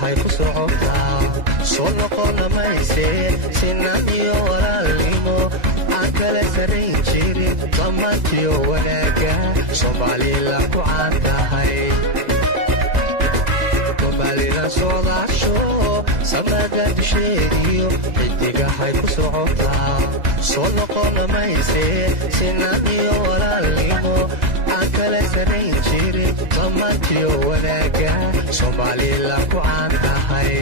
xidigahay ku socotaa soo noqona mayse sinaan iyo walaalnimo aan kala sarayn jirin dhammaantiyo wanaaga soomaalila ku caan tahay soomaalila socdaasho samada dusheediyo xidigahay ku socotaa soo noqona mayse sinaan iyo walaalnimo aan kala sarayn jirin dhammaantiyo wanaaga soomaalila ku caan tahay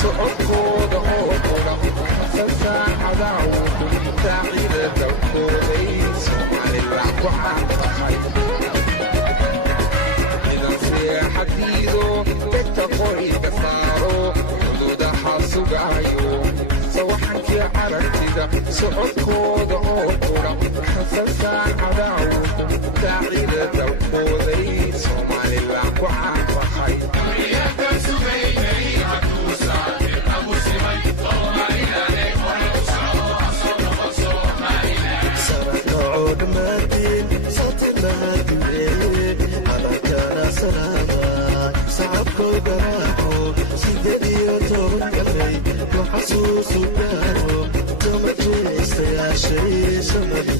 socodkooda oo qura sasaacada wuxuu taacida dawkooday soomaalila ku caan tahay idan seexadiido degta qoriga saaro xuduudaha sugaayo sawaxankii aragtida socodkooda oo qura sasaacada wuxuu taacida dawkooday soomaalila ku caan tahay Somebody